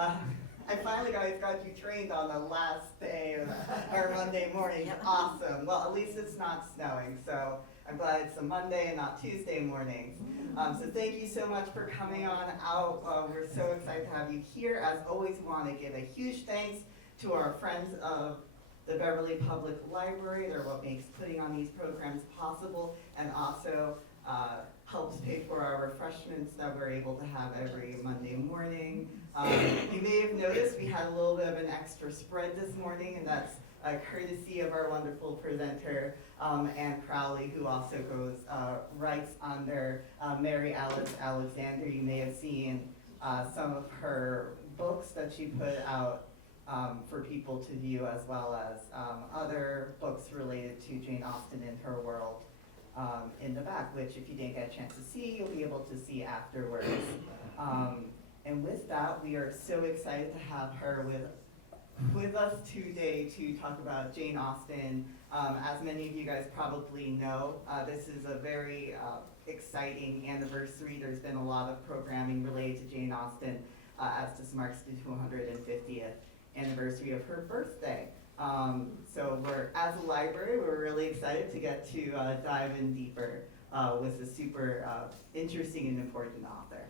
Uh, I finally got you trained on the last day of our Monday morning. Yep. Awesome. Well, at least it's not snowing, so I'm glad it's a Monday and not Tuesday mornings. So thank you so much for coming on out. We're so excited to have you here. As always, we want to give a huge thanks to our friends of the Beverly Public Library. They're what makes putting on these programs possible, and also helps pay for our refreshments that we're able to have every Monday morning. You may have noticed we had a little bit of an extra spread this morning, and that's a courtesy of our wonderful presenter, Ann Crowley, who also writes under Mary Alice Alexander. You may have seen some of her books that she put out for people to view, as well as other books related to Jane Austen and her world in the back, which if you didn't get a chance to see, you'll be able to see afterwards. And with that, we are so excited to have her with us today to talk about Jane Austen. As many of you guys probably know, this is a very exciting anniversary. There's been a lot of programming related to Jane Austen as this marks the 250th anniversary of her birthday. So as a library, we're really excited to get to dive in deeper with a super interesting and important author.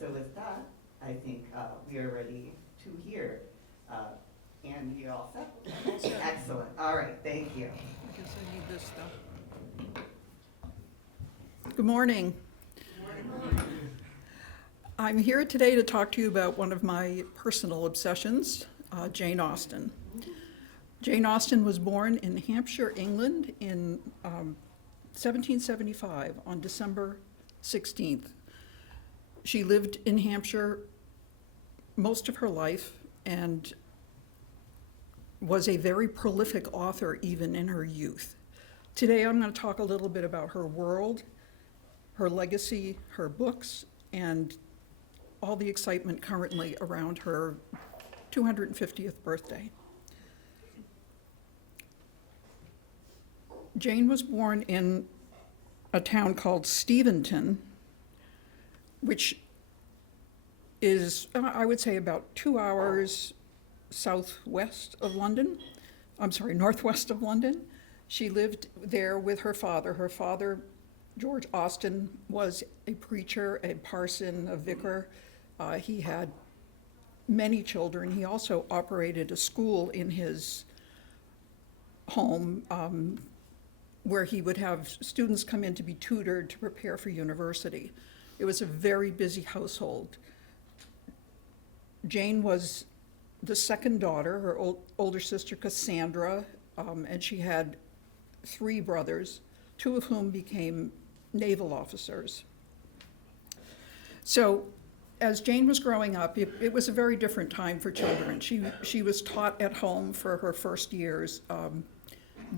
So with that, I think we are ready to hear. And you all set? Excellent. All right, thank you. I guess I need this stuff. Good morning. I'm here today to talk to you about one of my personal obsessions, Jane Austen. Jane Austen was born in Hampshire, England in 1775 on December 16th. She lived in Hampshire most of her life and was a very prolific author even in her youth. Today I'm going to talk a little bit about her world, her legacy, her books, and all the excitement currently around her 250th birthday. Jane was born in a town called Steventon, which is, I would say, about 2 hours northwest of London. She lived there with her father. Her father, George Austen, was a preacher, a parson, a vicar. He had many children. He also operated a school in his home where he would have students come in to be tutored to prepare for university. It was a very busy household. Jane was the second daughter, her older sister Cassandra, and she had 3 brothers, 2 of whom became naval officers. So as Jane was growing up, it was a very different time for children. She was taught at home for her first years.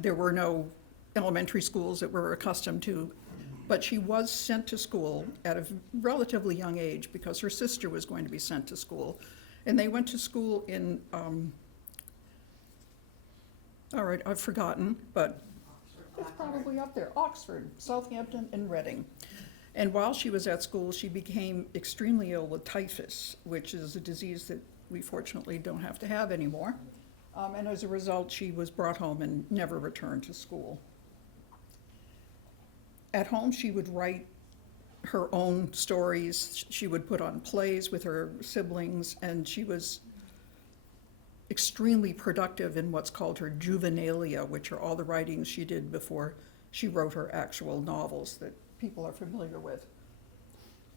There were no elementary schools that were accustomed to, but she was sent to school at a relatively young age because her sister was going to be sent to school. And they went to school in, all right, I've forgotten, but it's probably up there, Oxford, Southampton, and Reading. And while she was at school, she became extremely ill with typhus, which is a disease that we fortunately don't have to have anymore. And as a result, she was brought home and never returned to school. At home, she would write her own stories. She would put on plays with her siblings, and she was extremely productive in what's called her juvenilia, which are all the writings she did before she wrote her actual novels that people are familiar with.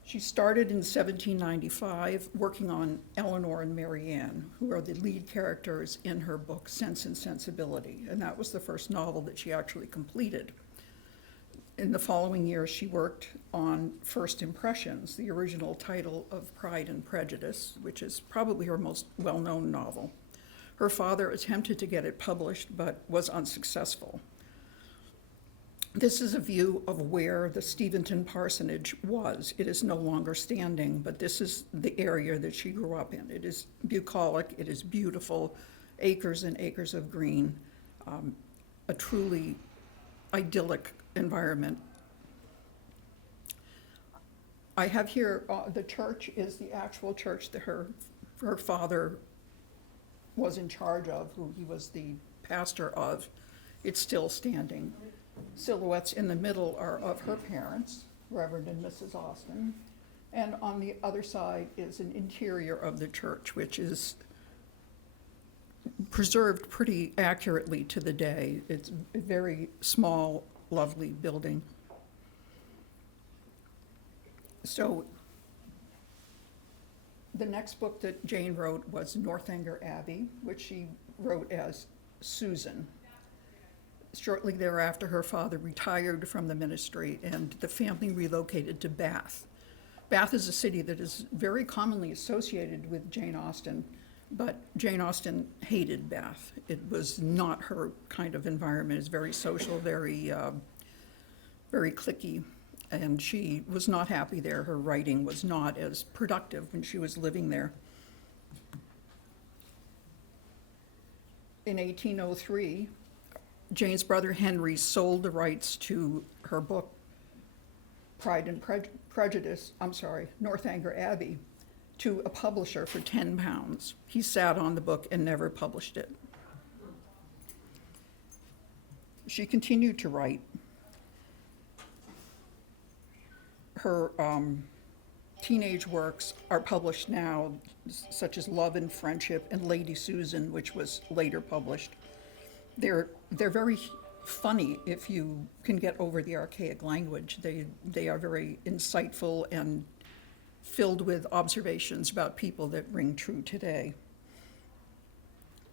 She started in 1795 working on Eleanor and Marianne, who are the lead characters in her book Sense and Sensibility, and that was the first novel that she actually completed. In the following year, she worked on First Impressions, the original title of Pride and Prejudice, which is probably her most well-known novel. Her father attempted to get it published, but was unsuccessful. This is a view of where the Steventon parsonage was. It is no longer standing, but this is the area that she grew up in. It is bucolic, it is beautiful, acres and acres of green, a truly idyllic environment. I have here, the church is the actual church that her her father was in charge of, who he was the pastor of. It's still standing. Silhouettes in the middle are of her parents, Reverend and Mrs. Austin. And on the other side is an interior of the church, which is preserved pretty accurately to the day. It's a very small, lovely building. So the next book that Jane wrote was Northanger Abbey, which she wrote as Susan. Shortly thereafter, her father retired from the ministry and the family relocated to Bath. Bath is a city that is very commonly associated with Jane Austen, but Jane Austen hated Bath. It was not her kind of environment. It's very social, very cliquey, and she was not happy there. Her writing was not as productive when she was living there. In 1803, Jane's brother Henry sold the rights to her book Northanger Abbey, to a publisher for £10. He sat on the book and never published it. She continued to write. Her teenage works are published now, such as Love and Friendship and Lady Susan, which was later published. They're very funny if you can get over the archaic language. They are very insightful and filled with observations about people that ring true today.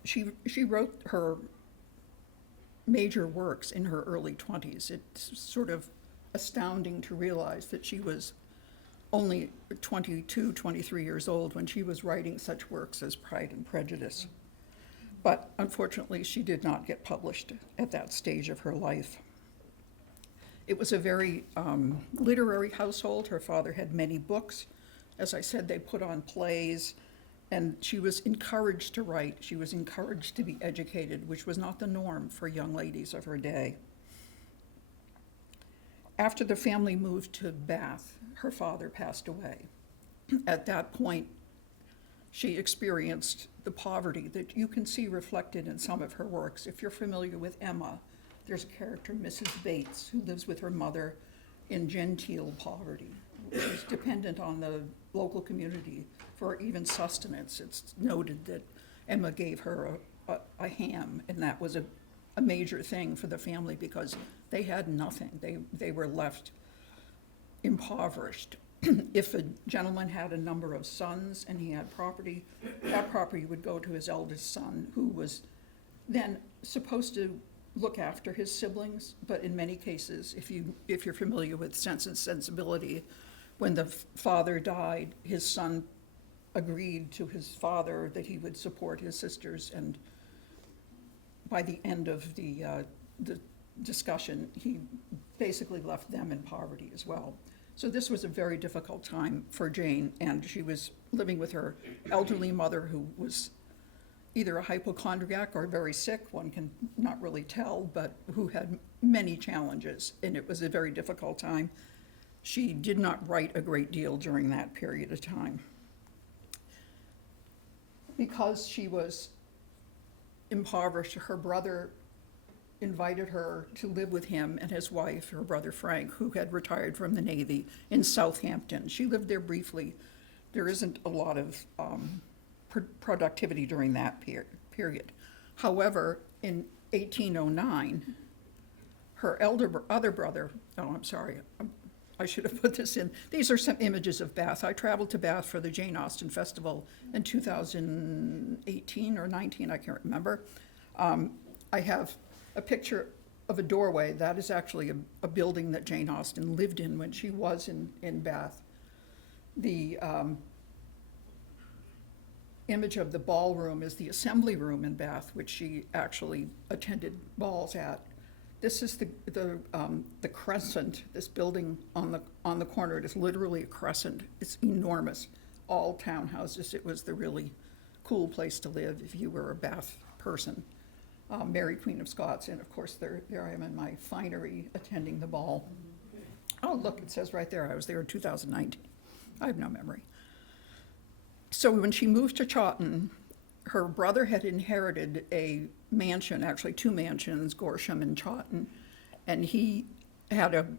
She wrote her major works in her early 20s. It's sort of astounding to realize that she was only 22, 23 years old when she was writing such works as Pride and Prejudice. But unfortunately, she did not get published at that stage of her life. It was a very literary household. Her father had many books. As I said, they put on plays, and she was encouraged to write. She was encouraged to be educated, which was not the norm for young ladies of her day. After the family moved to Bath, her father passed away. At that point, she experienced the poverty that you can see reflected in some of her works. If you're familiar with Emma, there's a character, Mrs. Bates, who lives with her mother in genteel poverty. She's dependent on the local community for even sustenance. It's noted that Emma gave her a ham, and that was a major thing for the family because they had nothing. They were left impoverished. If a gentleman had a number of sons and he had property, that property would go to his eldest son, who was then supposed to look after his siblings. But in many cases, if you're familiar with Sense and Sensibility, when the father died, his son agreed to his father that he would support his sisters, and by the end of the discussion, he basically left them in poverty as well. So this was a very difficult time for Jane, and she was living with her elderly mother, who was either a hypochondriac or very sick, one can not really tell, but who had many challenges, and it was a very difficult time. She did not write a great deal during that period of time. Because she was impoverished, her brother invited her to live with him and his wife, her brother Frank, who had retired from the Navy, in Southampton. She lived there briefly. There isn't a lot of productivity during that period. However, in 1809, her other brother, I should have put this in. These are some images of Bath. I traveled to Bath for the Jane Austen Festival in 2018 or 19, I can't remember. I have a picture of a doorway. That is actually a building that Jane Austen lived in when she was in Bath. The image of the ballroom is the assembly room in Bath, which she actually attended balls at. This is the crescent, this building on the corner. It is literally a crescent. It's enormous, all townhouses. It was the really cool place to live if you were a Bath person. Mary Queen of Scots, and of course there I am in my finery attending the ball. Oh, look, it says right there, I was there in 2019. I have no memory. So when she moved to Chawton, her brother had inherited a mansion, actually two mansions, Gorsham and Chawton, and he had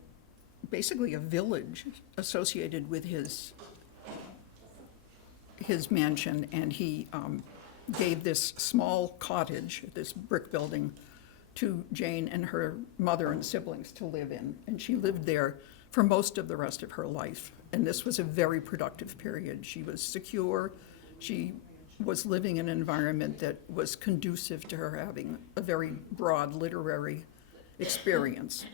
basically a village associated with his mansion, and he gave this small cottage, this brick building, to Jane and her mother and siblings to live in, and she lived there for most of the rest of her life. And this was a very productive period. She was secure. She was living in an environment that was conducive to her having a very broad literary experience.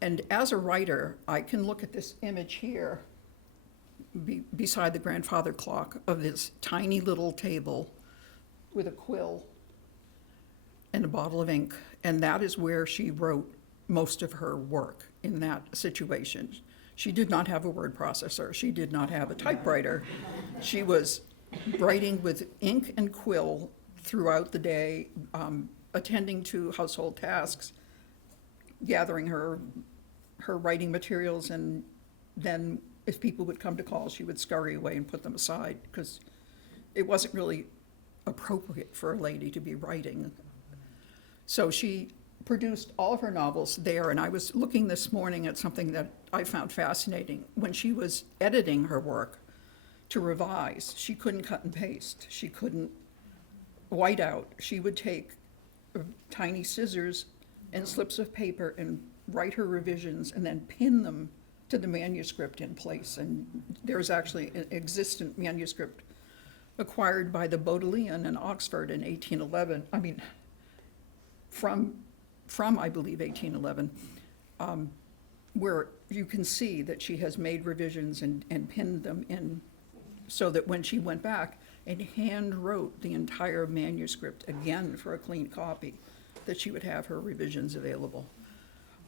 And as a writer, I can look at this image here beside the grandfather clock of this tiny little table with a quill and a bottle of ink, and that is where she wrote most of her work, in that situation. She did not have a word processor. She did not have a typewriter. She was writing with ink and quill throughout the day, attending to household tasks, gathering her writing materials, and then if people would come to call, she would scurry away and put them aside, because it wasn't really appropriate for a lady to be writing. So she produced all of her novels there, and I was looking this morning at something that I found fascinating. When she was editing her work to revise, she couldn't cut and paste. She couldn't white out. She would take tiny scissors and slips of paper and write her revisions and then pin them to the manuscript in place. And there's actually an existent manuscript acquired by the Bodleian in Oxford in 1811. I mean, from I believe 1811, where you can see that she has made revisions and pinned them in, so that when she went back and hand wrote the entire manuscript again for a clean copy, that she would have her revisions available.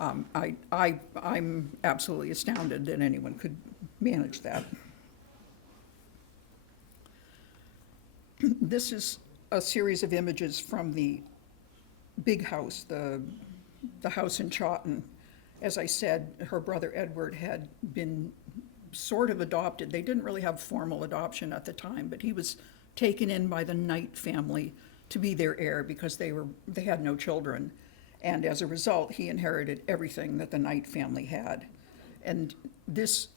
I'm absolutely astounded that anyone could manage that. This is a series of images from the big house, the house in Chawton. As I said, her brother Edward had been sort of adopted. They didn't really have formal adoption at the time, but he was taken in by the Knight family to be their heir because they had no children. And as a result, he inherited everything that the Knight family had. And this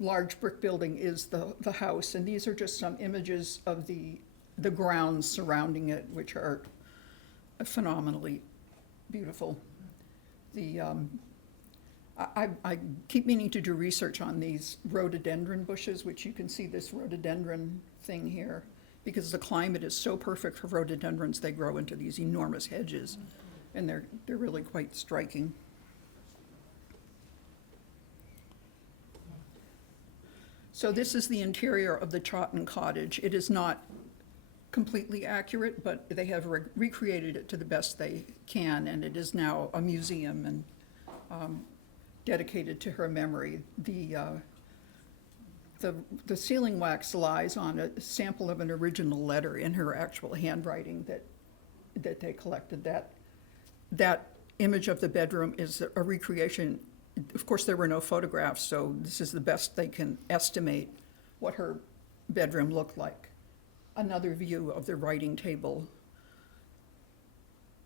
large brick building is the house, and these are just some images of the grounds surrounding it, which are phenomenally beautiful. I keep meaning to do research on these rhododendron bushes, which you can see this rhododendron thing here, because the climate is so perfect for rhododendrons. They grow into these enormous hedges, and they're really quite striking. So this is the interior of the Chawton cottage. It is not completely accurate, but they have recreated it to the best they can, and it is now a museum and dedicated to her memory. The sealing wax lies on a sample of an original letter in her actual handwriting that they collected. That image of the bedroom is a recreation. Of course, there were no photographs, so this is the best they can estimate what her bedroom looked like. Another view of the writing table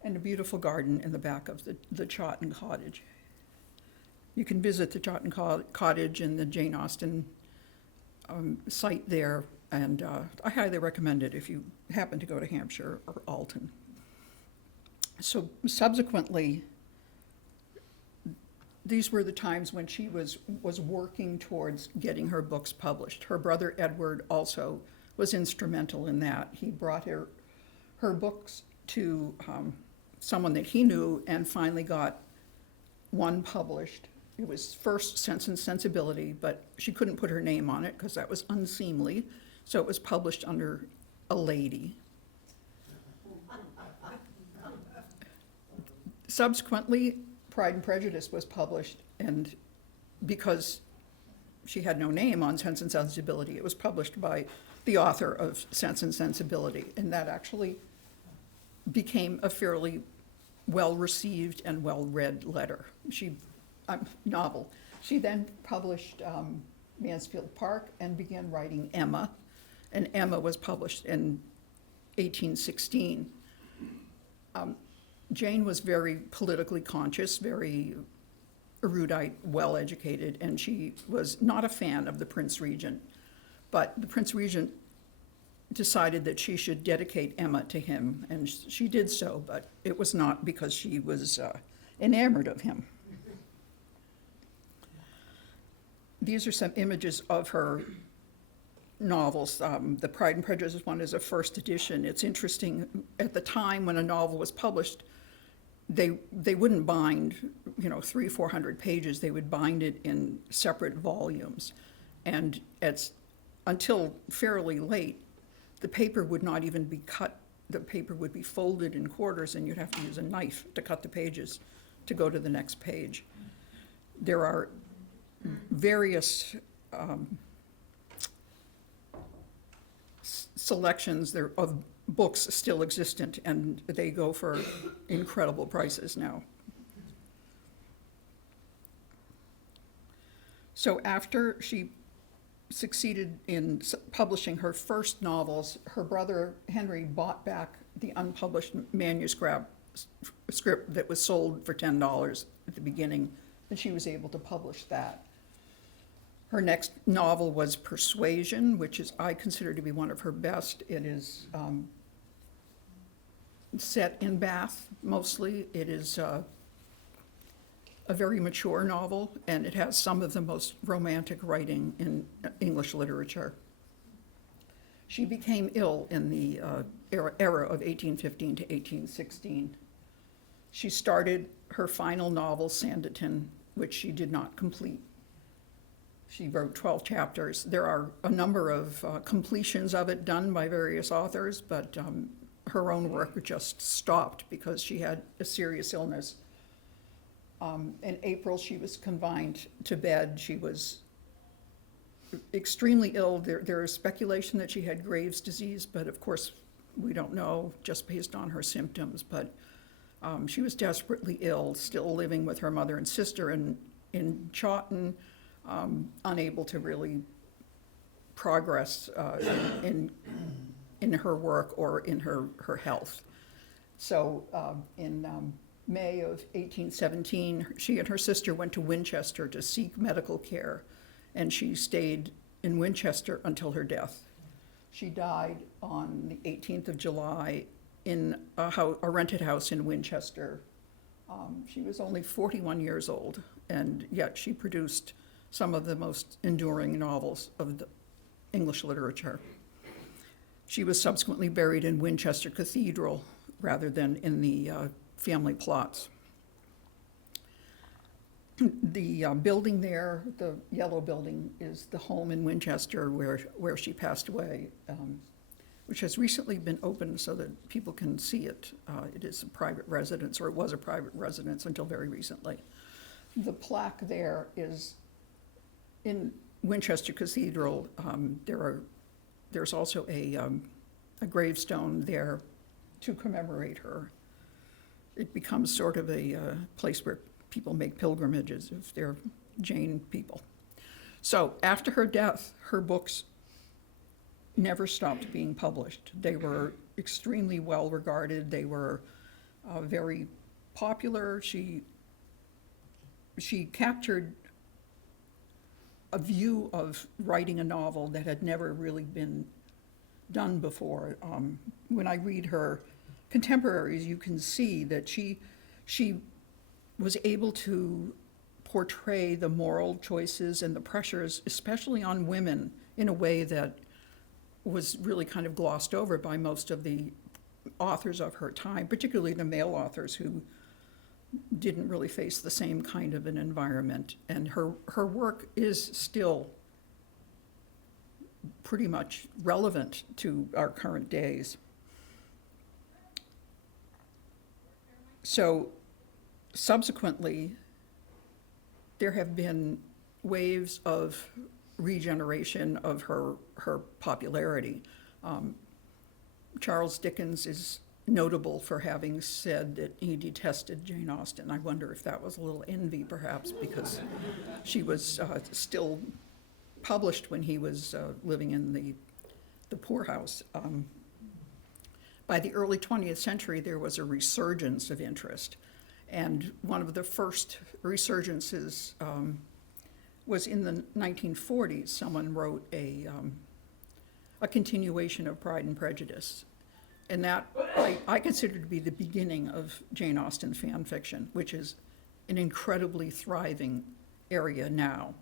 and a beautiful garden in the back of the Chawton cottage. You can visit the Chawton cottage and the Jane Austen site there, and I highly recommend it if you happen to go to Hampshire or Alton. So subsequently, these were the times when she was working towards getting her books published. Her brother Edward also was instrumental in that. He brought her books to someone that he knew and finally got one published. It was first Sense and Sensibility, but she couldn't put her name on it because that was unseemly, so it was published under a lady. Subsequently, Pride and Prejudice was published, and because she had no name on Sense and Sensibility, it was published by the author of Sense and Sensibility, and that actually became a fairly well-received and well-read novel. She then published Mansfield Park and began writing Emma. And Emma was published in 1816. Jane was very politically conscious, very erudite, well-educated, and she was not a fan of the Prince Regent. But the Prince Regent decided that she should dedicate Emma to him, and she did so, but it was not because she was enamored of him. These are some images of her novels. The Pride and Prejudice one is a first edition. It's interesting, at the time when a novel was published, they wouldn't bind, 300-400 pages. They would bind it in separate volumes. And until fairly late, the paper would not even be cut. The paper would be folded in quarters, and you'd have to use a knife to cut the pages to go to the next page. There are various selections there of books still existent, and they go for incredible prices now. So after she succeeded in publishing her first novels, her brother Henry bought back the unpublished manuscript that was sold for $10 at the beginning, and she was able to publish that. Her next novel was Persuasion, which I consider to be one of her best. It is set in Bath, mostly. It is a very mature novel, and it has some of the most romantic writing in English literature. She became ill in the era of 1815 to 1816. She started her final novel, Sanditon, which she did not complete. She wrote 12 chapters. There are a number of completions of it done by various authors, but her own work just stopped because she had a serious illness. In April, she was confined to bed. She was extremely ill. There is speculation that she had Graves' disease, but of course, we don't know just based on her symptoms. But she was desperately ill, still living with her mother and sister in Chawton, unable to really progress in her work or in her health. So in May of 1817, she and her sister went to Winchester to seek medical care, and she stayed in Winchester until her death. She died on the 18th of July in a rented house in Winchester. She was only 41 years old, and yet she produced some of the most enduring novels of the English literature. She was subsequently buried in Winchester Cathedral rather than in the family plots. The building there, the yellow building, is the home in Winchester where she passed away, which has recently been opened so that people can see it. It is a private residence, or it was a private residence until very recently. The plaque there is in Winchester Cathedral. There's also a gravestone there to commemorate her. It becomes sort of a place where people make pilgrimages if they're Jane people. So after her death, her books never stopped being published. They were extremely well regarded. They were very popular. She captured a view of writing a novel that had never really been done before. When I read her contemporaries, you can see that she was able to portray the moral choices and the pressures, especially on women, in a way that was really kind of glossed over by most of the authors of her time, particularly the male authors who didn't really face the same kind of an environment. And her work is still pretty much relevant to our current days. So subsequently, there have been waves of regeneration of her popularity. Charles Dickens is notable for having said that he detested Jane Austen. I wonder if that was a little envy, perhaps, because she was still published when he was living in the poorhouse. By the early 20th century, there was a resurgence of interest. And one of the first resurgences was in the 1940s. Someone wrote a continuation of Pride and Prejudice. And that I consider to be the beginning of Jane Austen fan fiction, which is an incredibly thriving area now.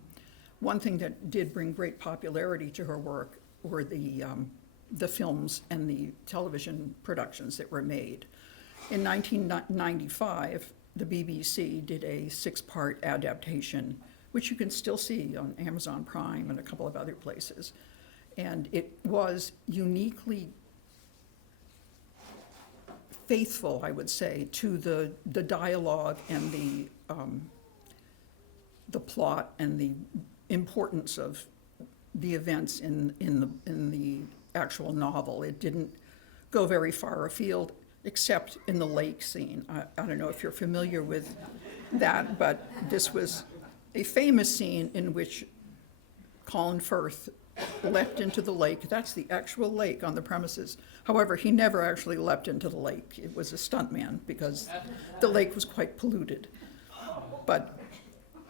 One thing that did bring great popularity to her work were the films and the television productions that were made. In 1995, the BBC did a 6-part adaptation, which you can still see on Amazon Prime and a couple of other places. And it was uniquely faithful, I would say, to the dialogue and the plot and the importance of the events in the actual novel. It didn't go very far afield, except in the lake scene. I don't know if you're familiar with that, but this was a famous scene in which Colin Firth leapt into the lake. That's the actual lake on the premises. However, he never actually leapt into the lake. It was a stuntman because the lake was quite polluted. But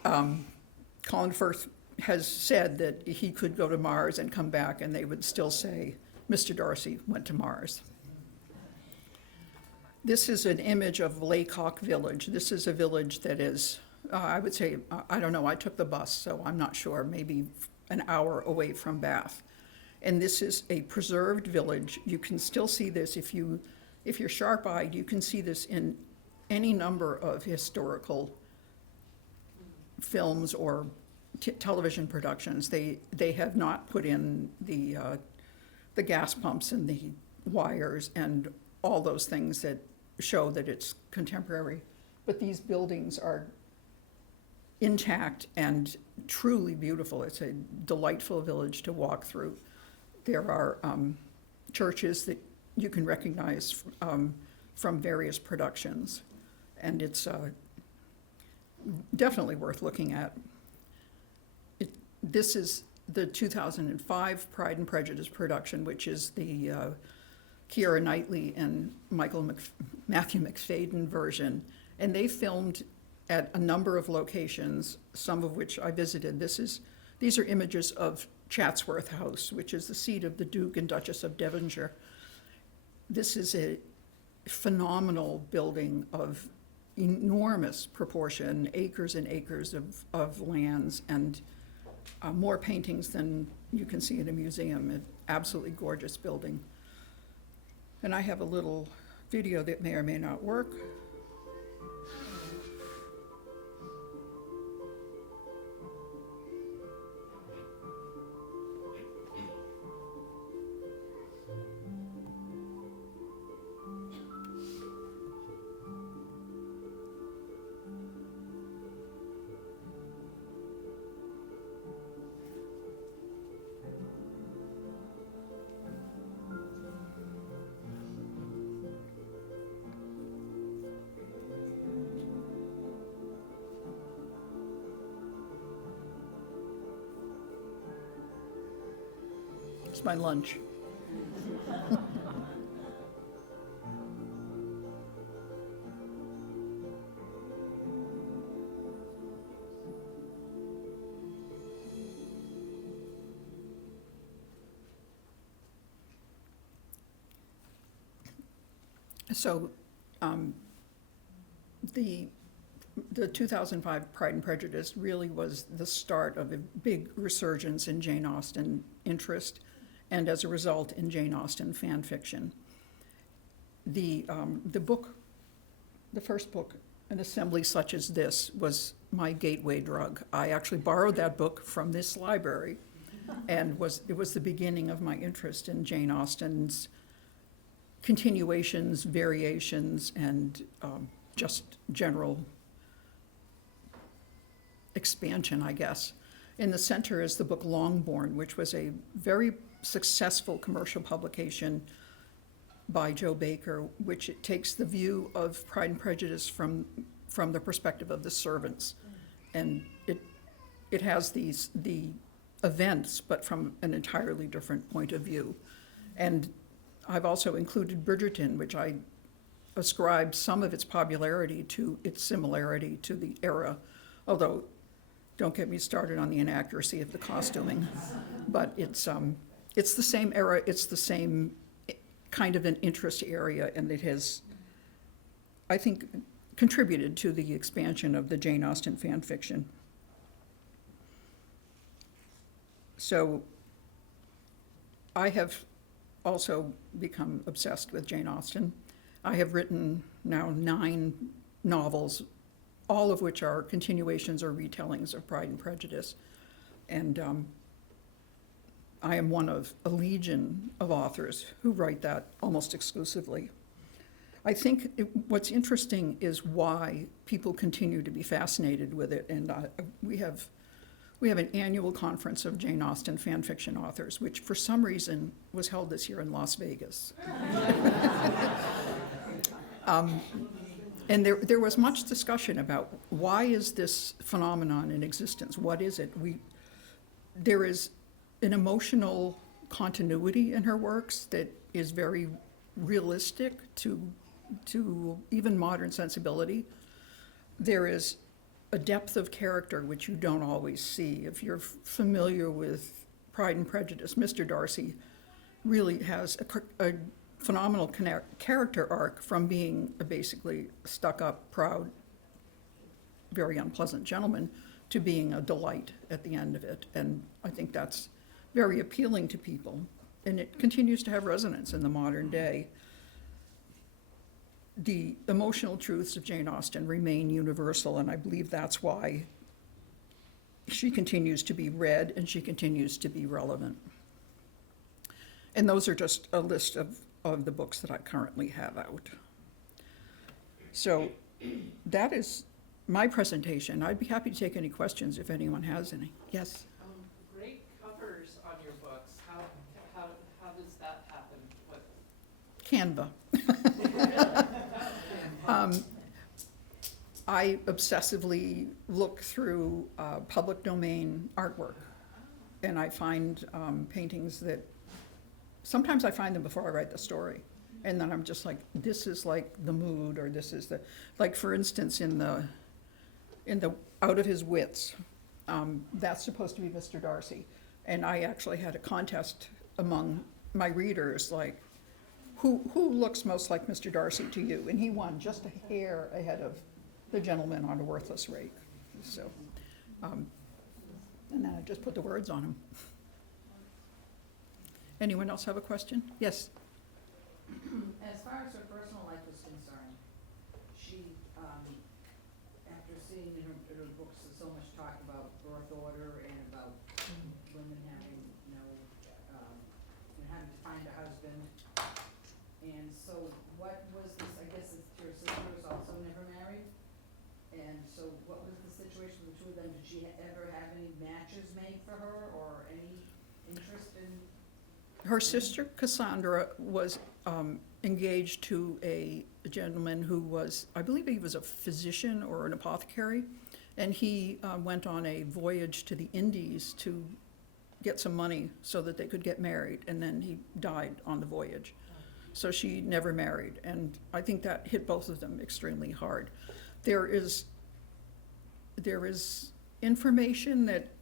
Colin Firth has said that he could go to Mars and come back and they would still say, Mr. Darcy went to Mars. This is an image of Laycock Village. This is a village that is, I would say, I don't know, I took the bus, so I'm not sure, maybe an hour away from Bath. And this is a preserved village. You can still see this if you're sharp-eyed, you can see this in any number of historical films or television productions. They have not put in the gas pumps and the wires and all those things that show that it's contemporary. But these buildings are intact and truly beautiful. It's a delightful village to walk through. There are churches that you can recognize from various productions, and it's definitely worth looking at. This is the 2005 Pride and Prejudice production, which is the Keira Knightley and Matthew McFadden version, and they filmed at a number of locations, some of which I visited. These are images of Chatsworth House, which is the seat of the Duke and Duchess of Devonshire. This is a phenomenal building of enormous proportion, acres and acres of lands, and more paintings than you can see in a museum. An absolutely gorgeous building. And I have a little video that may or may not work. It's my lunch. So the 2005 Pride and Prejudice really was the start of a big resurgence in Jane Austen interest, and as a result in Jane Austen fan fiction. The book, the first book, An Assembly Such as This, was my gateway drug. I actually borrowed that book from this library, and it was the beginning of my interest in Jane Austen's continuations, variations, and just general expansion, I guess. In the center is the book Longbourn, which was a very successful commercial publication by Joe Baker, which it takes the view of Pride and Prejudice from the perspective of the servants. And it has the events, but from an entirely different point of view. And I've also included Bridgerton, which I ascribe some of its popularity to its similarity to the era, although don't get me started on the inaccuracy of the costuming. But it's the same era, it's the same kind of an interest area, and it has, I think, contributed to the expansion of the Jane Austen fan fiction. So I have also become obsessed with Jane Austen. I have written now 9 novels, all of which are continuations or retellings of Pride and Prejudice. And I am one of a legion of authors who write that almost exclusively. I think what's interesting is why people continue to be fascinated with it. And we have an annual conference of Jane Austen fan fiction authors, which for some reason was held this year in Las Vegas. And there was much discussion about why is this phenomenon in existence? What is it? There is an emotional continuity in her works that is very realistic to even modern sensibility. There is a depth of character which you don't always see. If you're familiar with Pride and Prejudice, Mr. Darcy really has a phenomenal character arc from being a basically stuck-up, proud, very unpleasant gentleman to being a delight at the end of it. And I think that's very appealing to people, and it continues to have resonance in the modern day. The emotional truths of Jane Austen remain universal, and I believe that's why she continues to be read and she continues to be relevant. And those are just a list of the books that I currently have out. So that is my presentation. I'd be happy to take any questions if anyone has any. Yes? Great covers on your books. How does that happen? What? Canva. I obsessively look through public domain artwork, and I find paintings that sometimes I find them before I write the story, and then I'm just like, this is like the mood, or this is the, like for instance in the Out of His Wits, that's supposed to be Mr. Darcy, and I actually had a contest among my readers, like, who looks most like Mr. Darcy to you? And he won just a hair ahead of the gentleman on a worthless rake. So, and then I just put the words on him. Anyone else have a question? Yes? As far as her personal life was concerned, she, after seeing in her books so much talk about birth order and about women having, having to find a husband, and so what was this, I guess your sister was also never married, and so what was the situation with the two of them? Did she ever have any matches made for her, or any interest in? Her sister Cassandra was engaged to a gentleman who was, I believe he was a physician or an apothecary, and he went on a voyage to the Indies to get some money so that they could get married, and then he died on the voyage. So she never married, and I think that hit both of them extremely hard. There is information that,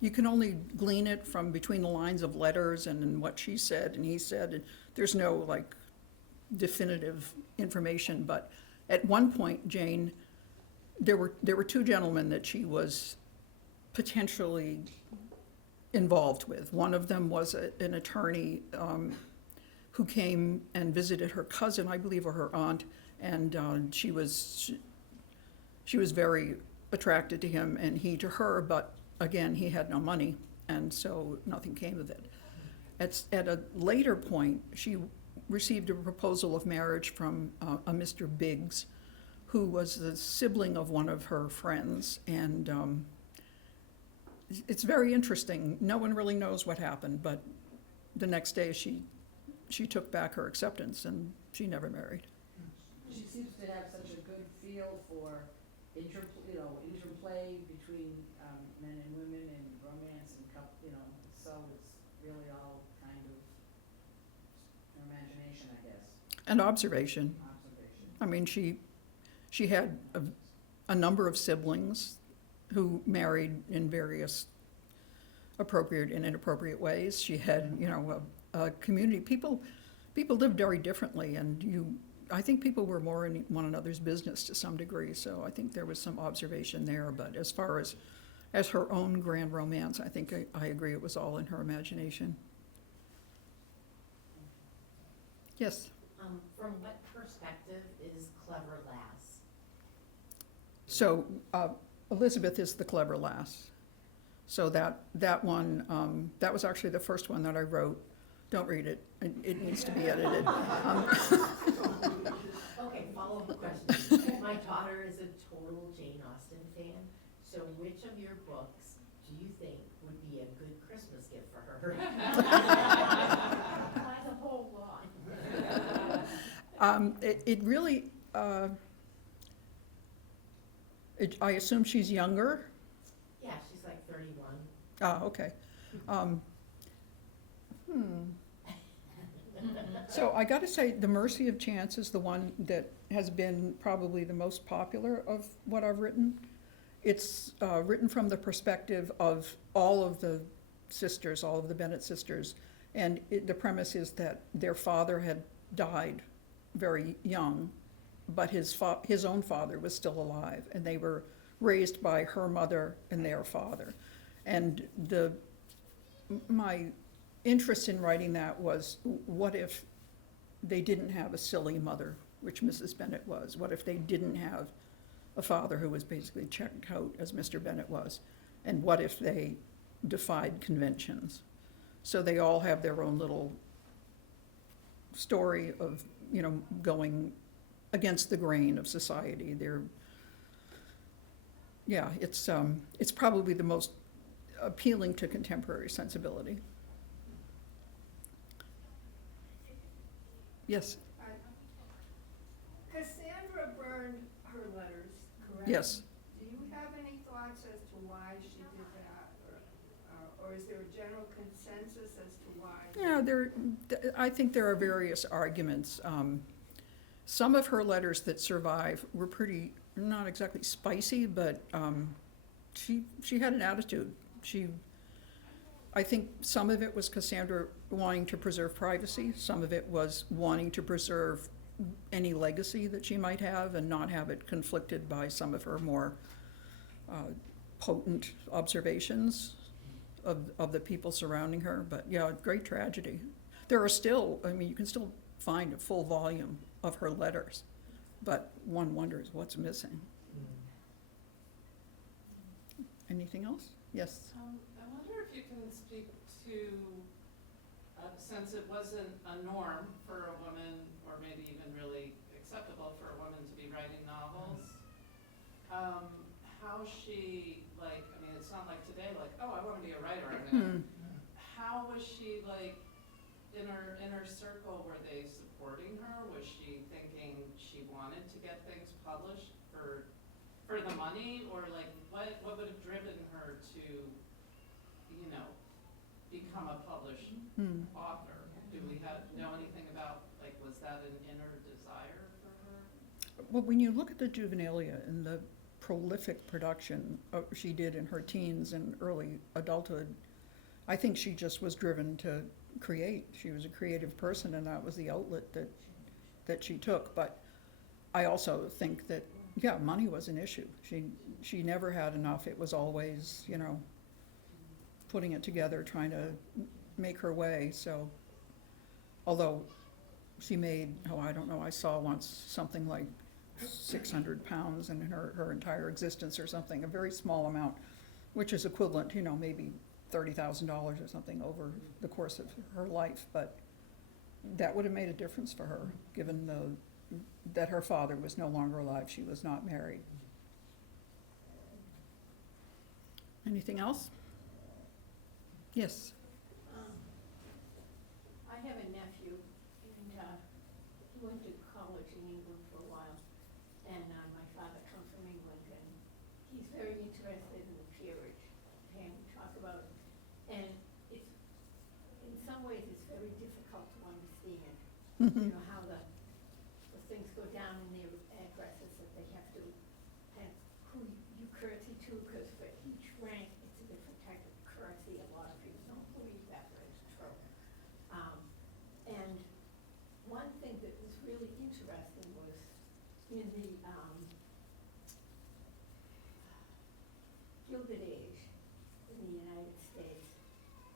you can only glean it from between the lines of letters and what she said and he said, and there's no like definitive information. But at one point, Jane, there were 2 gentlemen that she was potentially involved with. One of them was an attorney who came and visited her cousin, I believe, or her aunt, and she was very attracted to him, and he to her, but again, he had no money, and so nothing came of it. At a later point, she received a proposal of marriage from a Mr. Biggs, who was the sibling of one of her friends, and it's very interesting. No one really knows what happened, but the next day she took back her acceptance, and she never married. She seems to have such a good feel for interplay between men and women, and And observation. observation. I mean, she had a number of siblings who married in various appropriate and inappropriate ways. She had, you know, a community. People lived very differently, and I think people were more in one another's business to some degree. So I think there was some observation there. But as far as her own grand romance, I think I agree it was all in her imagination. Yes. From what perspective is Clever Lass? So Elizabeth is the clever lass. So that one, that was actually the first one that I wrote. Don't read it. It needs to be edited. Okay, follow-up question. My daughter is a total Jane Austen fan, so which of your books do you think would be a good Christmas gift for her? That's a whole lot. It really, I assume she's younger? Yeah, she's like 31. Okay. So I gotta say, The Mercy of Chance is the one that has been probably the most popular of what I've written. It's written from the perspective of all of the sisters, all of the Bennett sisters, and the premise is that their father had died very young, but his own father was still alive, and they were raised by her mother and their father. And my interest in writing that was, what if they didn't have a silly mother, which Mrs. Bennett was? What if they didn't have a father who was basically checked out as Mr. Bennett was? And what if they defied conventions? So they all have their own little story of, you know, going against the grain of society. It's probably the most appealing to contemporary sensibility. Yes, Cassandra burned her letters, correct? yes. Do you have any thoughts as to why she did that, or is there a general consensus as to why? Yeah, I think there are various arguments. Some of her letters that survive were pretty, not exactly spicy, but she had an attitude. I think some of it was Cassandra wanting to preserve privacy. Some of it was wanting to preserve any legacy that she might have and not have it conflicted by some of her more potent observations of the people surrounding her. But yeah, great tragedy. There are still, I mean, you can still find a full volume of her letters, but one wonders what's missing. Anything else? Yes. I wonder if you can speak to, since it wasn't a norm for a woman, or maybe even really acceptable for a woman to be writing novels, how she, like, I mean, it's not like today, like, oh, I want to be a writer. How was she, like, in her circle, were they supporting her? Was she thinking she wanted to get things published for the money, or like what would have driven her to, you know, become a published author? Do we know anything about, like, was that an inner desire for her? Well, when you look at the juvenilia and the prolific production she did in her teens and early adulthood, I think she just was driven to create. She was a creative person, and that was the outlet that she took. But I also think that, yeah, money was an issue. She never had enough. It was always, you know, putting it together, trying to make her way. So, although she made, I don't know, I saw once something like 600 pounds in her entire existence or something, a very small amount, which is equivalent, you know, maybe $30,000 or something over the course of her life. But that would have made a difference for her, given that her father was no longer alive. She was not married. Anything else? Yes. I have a nephew, and he went to college in England for a while, and my father comes from England, and he's very interested in the peerage, and we talk about it. And it's, in some ways, it's very difficult to understand, you know, how the in the, Gilded Age in the United States,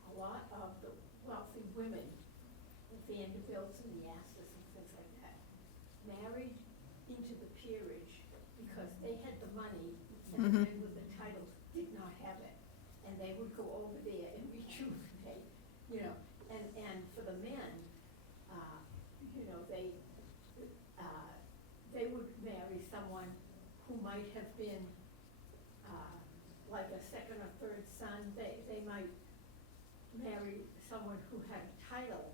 a lot of the wealthy women, the Vanderbilts and the Astors and things like that, married into the peerage because they had the money and the men with the titles did not have it. And they would go over there and rejuvenate, you know, and for the men, you know, they would marry someone who might have been, like a second or third son. They might marry someone who had a title,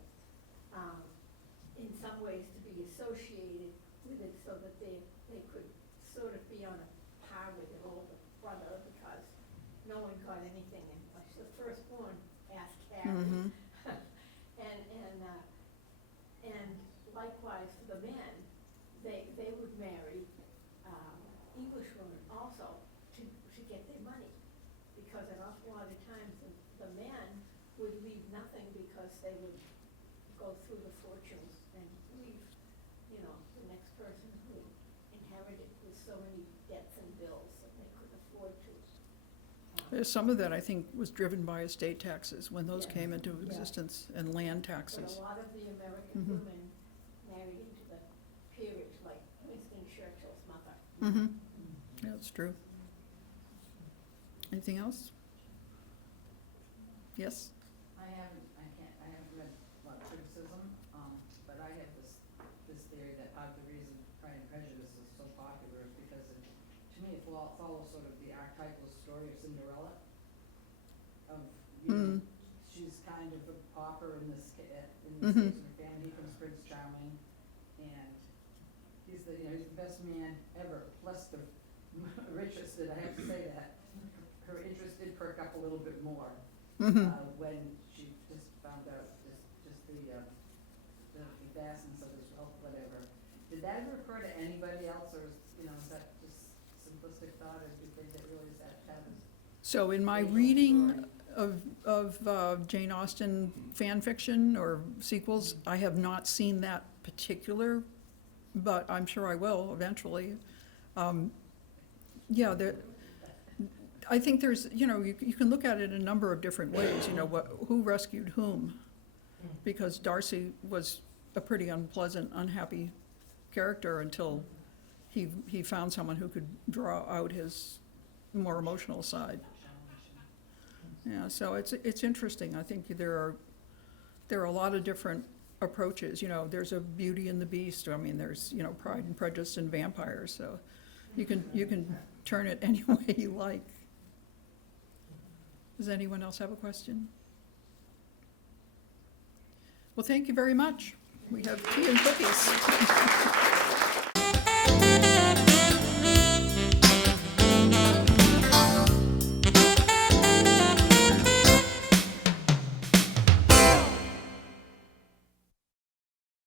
in some ways to be associated with it so that they could sort of be on a par with their older brother because no one got anything unless the firstborn asked Harry. And likewise for the men, they would marry English women also to get their money. Because an awful lot of times the men would leave nothing because they would go through the fortunes and leave, you know, the next person who inherited with so many debts and bills that they couldn't afford to. Some of that, I think, was driven by estate taxes when those Yes. came into Yeah. existence, and land But taxes. a lot of the American Mhm. women married into the peerage, like Winston Churchill's mother. Mm-hmm. Yeah, that's true. Anything else? Yes? I haven't read a lot of criticism, but I have this theory that part of the reason Pride and Prejudice is so popular is because to me, it follows sort of the archetypal story of Cinderella. Of, you know, she's kind of a pauper in this case, in her family, he becomes Prince Charming, and he's the best man ever, plus the richest, and I have to say that. Her interest did perk up a little bit more. When she just found out the vastness of his wealth, whatever. Did that ever occur to anybody else, or is that just simplistic thought, or do you think it really is that So in my Original reading story. of Jane Austen fan fiction or sequels, I have not seen that particular, but I'm sure I will eventually. Yeah, I think there's, you can look at it in a number of different ways, who rescued whom? Because Darcy was a pretty unpleasant, unhappy character until he found someone who could draw out his more emotional side. Yeah, so it's interesting. I think there are a lot of different approaches. There's a Beauty and the Beast. I mean, there's Pride and Prejudice and vampires. So you can turn it any way you like. Does anyone else have a question? Well, thank you very much. We have tea and cookies.